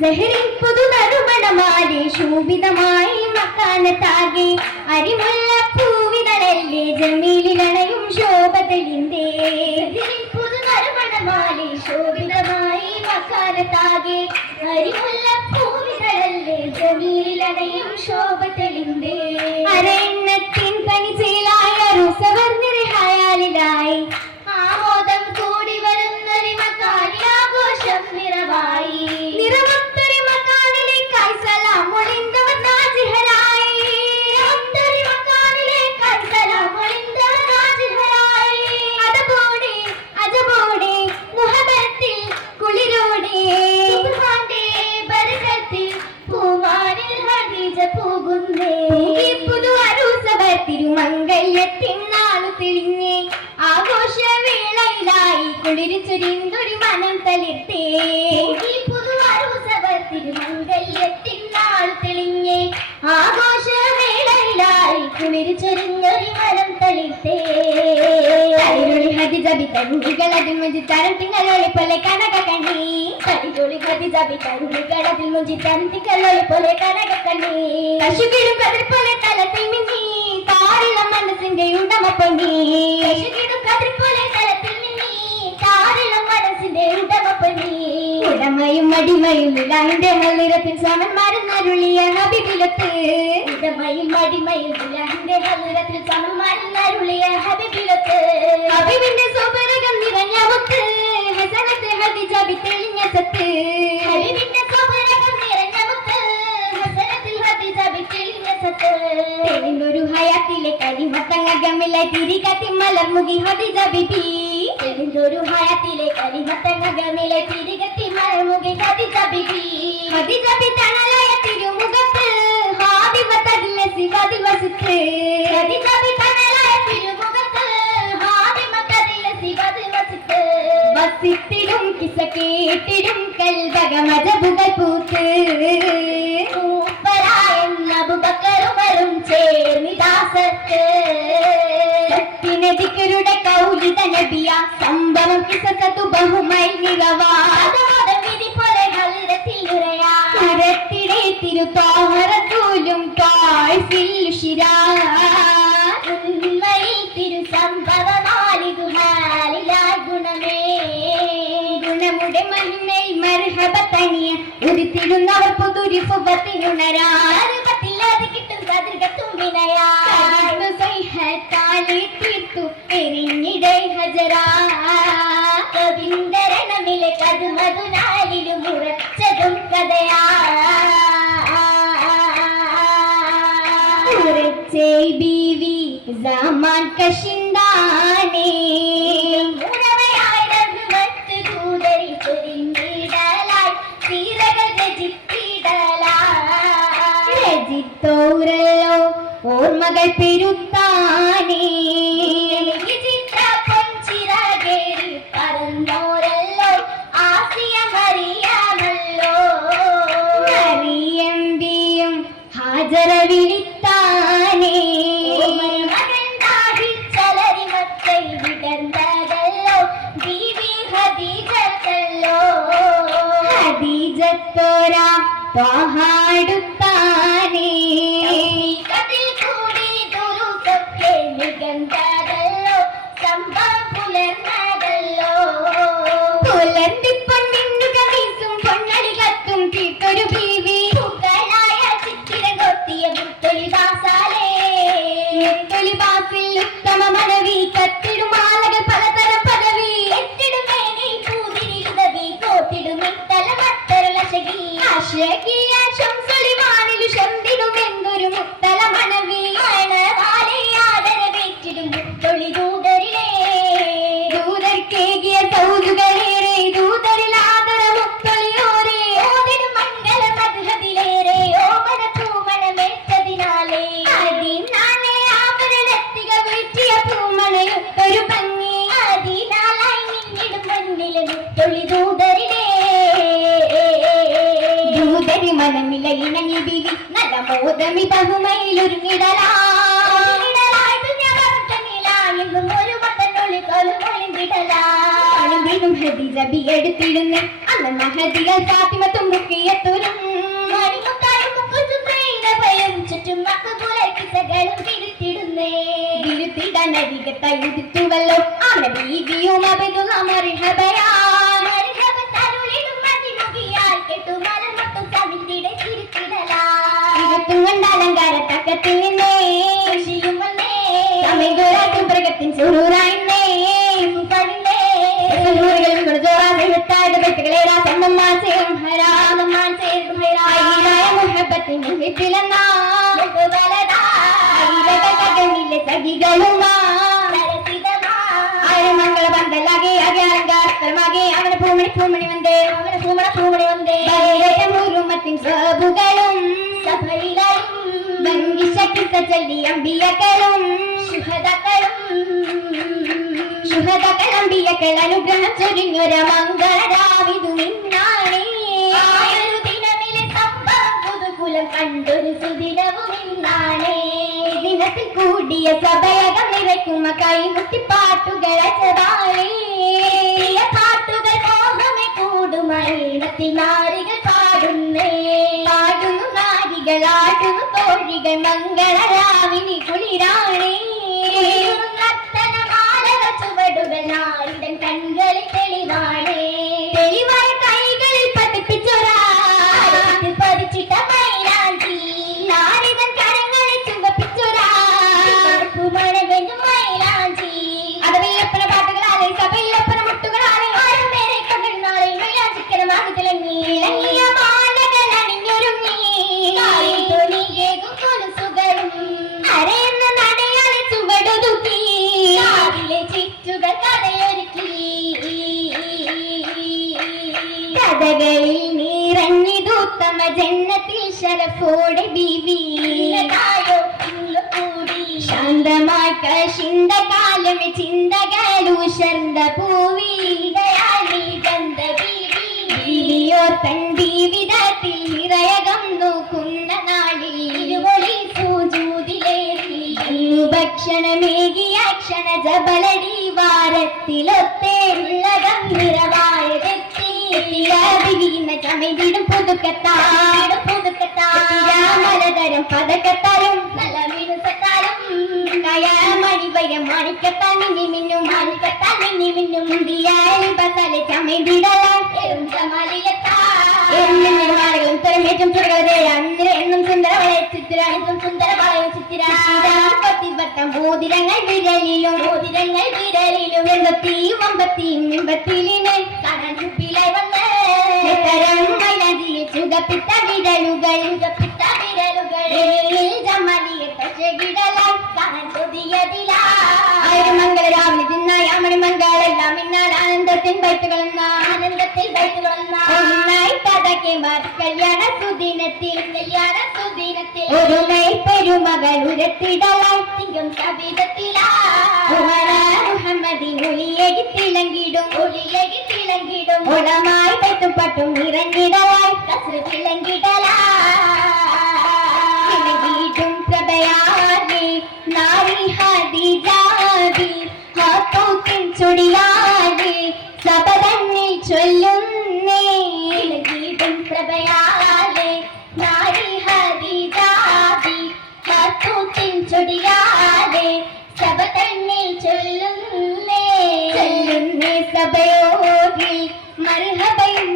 സഹറിൻ പുതുനറുമണമാലെ ശോഭിതമായി മക്കാനത്താകെ അരിമുല്ല പൂവിതളല്ലേ ജമീലിലണയും ശോഭതലിന്റെ പുതുനറുമണമാലെ ശോഭിതമായി മക്കാനത്താകെ അരിമുല്ല പൂവിതളല്ലേ ജമീലിലണയും ശോഭതലിന്റെ അരണ്ണത്തിൻ തിരുമംഗല്യത്തിൻ നാളു തെളിഞ്ഞേ ആഘോഷവേളയിലായി കുളിരിച്ചൊരിന്തൊരു മനം തളിർത്തേ. ഈ പുതു അരൂസവർ തിരുമംഗല്യത്തിൻ നാളു തെളിഞ്ഞേ ആഘോഷവേളയിലായി കുളിരിച്ചൊരിഞ്ഞൊരു മനം തളിർത്തേ. തളിരൊളി ഹതിജബി അതിൽ മുഞ്ചി തരം തിങ്കളൊളി പോലെ കനക കണ്ണി. തളിരൊളി ഹതിജബി അതിൽ മുഞ്ചി തരം തിങ്കളൊളി പോലെ കനക കണ്ണി. കശുകിടും കതിർ പോലെ തല മിന്നി താരിള മനസ്സിന്റെ ഉടമ പൊന്നി കശുകിടും പോലെ തലത്തിൽ മിന്നി താരിള മനസ്സിന്റെ ഉടമ പൊന്നി ഉടമയും അടിമയും ഇലാന്റെ ഹലിരത്തിൽ സമന്മാരെന്നരുളിയ ഹബിബിലത്ത്. ഉടമയും അടിമയും ഇലാന്റെ ഹലിരത്തിൽ സമന്മാരെന്നരുളിയ ഹബിബിലത്ത്. ഹബിബിന്റെ സ്വപരകം നിറഞ്ഞ മുത്ത്. ഹസനത്തെ ഹദിജബി തെളിഞ്ഞ സത്ത്. തെളിഞ്ഞൊരു ഹയാത്തിലെ കരിമത്തങ്ങമില്ല തിരികത്തി മലർമുഖി ഹദിജ ബിബി തെളിഞ്ഞൊരു ഹയാത്തിലെ കരിമത്തങ്ങമിലെ തിരികത്തി മലർമുഖി ഹദിജ ബിബി ഹദിജ ബി തണലായ തിരുമുഖത്ത് ഹാദിവ ശിവതി വസിത്ത് നബിയ സംഭവം കിസത്തു ബഹുമൈ കരത്തിടെ തിരുത്തോഹരത്തൂലും കാഴ്സിൽ ശിരാ ഉന്മയിൽ തിരു സംഭവമാലികുഹാലിലാ ഗുണമേ ഗുണമുടെ മഹിമൈ മർഹബ തനിയ ഉരുത്തിടുന്നവർ പുതുരി സുഖത്തിനുണരാറുപത്തില്ലാതെ കിട്ടും കതിർകത്തും വിനയാ എരിഞ്ഞിടേ ഹജറാ കവിന്ദരണമിലെ കതുമതുനാലിലും ഉറച്ചതും കഥയാ രചിത്തോരല്ലോ ഓർമ്മകൾ പെരുത്താനേ. ഹദീജത്തോരാ പാടുത്താനേ షెకియా షంసులి వానిలు షంది മനമില ബീവി നല്ല മോദമി ബഹുമയിലൊരുങ്ങിടലാ ഒരു മത്തനുള്ളി കൊലുമൊളിന്തിടലാ വീടും ഖദീജ ബി എടുത്തിടുന്നേ. അന്ന് മഹദികൾ ഫാത്തിമത്തും മുക്കുസുത്രൈനഭയം ചുറ്റും മക്കബുലക്കിസകളും തിരുത്തിടുന്നേ തിരുത്തിടാൻ അരികത്തായി ഉദിത്തുവല്ലോ. ആന ബീവിയും അബിദുൽ മർഹബയാ മുഹബത്തിന്റെ വീട്ടിലെന്നാ സഖികളുമാ മംഗള പന്തലാകെ അകെ അലങ്കാരമാകെ അവന് പൂമണി പൂമണി വന്നേ അവന് പൂമണ പൂമണി വന്നേ മുറുമത്തിൻ സബുകളും സഭയിലും ഭംഗിശക്തി ചൊല്ലി അമ്പിയക്കളും ശുഹദക്കളും ശുഹദക്കളമ്പിയക്കൾ അനുഗ്രഹം ചൊരിഞ്ഞൊര മംഗളരാവിതു നിന്നാണേ കൂടിയ സഭയകം നിറയ്ക്കുന്ന കൈമുട്ടിപ്പാട്ടുകൾ അച്ചതാളേ പാട്ടുകൾ മോഹമേ കൂടുമൈനത്തിൽ നാരികൾ പാടുന്നേ. പാടുന്നു നാരികൾ ആടുന്നു തോഴികൾ മംഗളരാവിനി കുളിരാണേ. ശരഫോടെ ബീവി കൂടി. ശാന്തമായി കശിന്ത കാലം പൂവി തൻ ജീവിതത്തിൽ നിറയകം നോക്കുന്ന നാളിൽ സൂചൂതിലേറി ഭക്ഷണമേകിയ ക്ഷണ ജബലടി വാരത്തിലൊത്തേള്ളകം നിറവായതെത്തി വീണ ചമയിടും പുതുക്കത്താടും പുതുക്കത്താമലതരം പതക്കത്താലും നല്ല മിനുസത്താലും മണിവയം മാണിക്കത്താൽ മിന്നി മിന്നും മാണിക്കത്താൽ മിന്നി മിന്നും മുണ്ടിയാലും പത്താലെ നിർമ്മാണങ്ങളും തുറമേറ്റം തുടങ്ങുന്നത് അന്നിര എന്നും സുന്ദരവളയ ചിത്തിര എന്നും ചിത്തിര മോതിരങ്ങൾ വിരലിലും മോതിരങ്ങൾ വിരലിലും എൺപത്തിയും അമ്പത്തിയും എൺപത്തിലിനെ ചുകപ്പിട്ട വിരലുകൾ ചുകപ്പിട്ട വിരലുകൾ. ജമലിയ രാവിലെ തിന്നായി അമണി മംഗളെല്ലാം ഇന്നാൽ ആനന്ദത്തിൻ ബൈത്തുകളെന്ന ആനന്ദത്തിൽ ബൈത്തുകളെന്ന കല്യാണ സുദിനത്തിൽ കല്യാണ സുദിനത്തിൽ. പെരുമകൾ ഉരത്തിടലായി തിങ്കം കവിതത്തിലാ. മുഹമ്മദി ഒളിയകി തിളങ്ങിടും ഒളിയകി തിളങ്ങിടും ഉടമായി പറ്റും പട്ടും നിറഞ്ഞിടലായി കസ്രു തിളങ്ങിടലാ പ്രഭയാ നാരി ചൊല്ലുന്നേ സഭയോതി മർഹബയും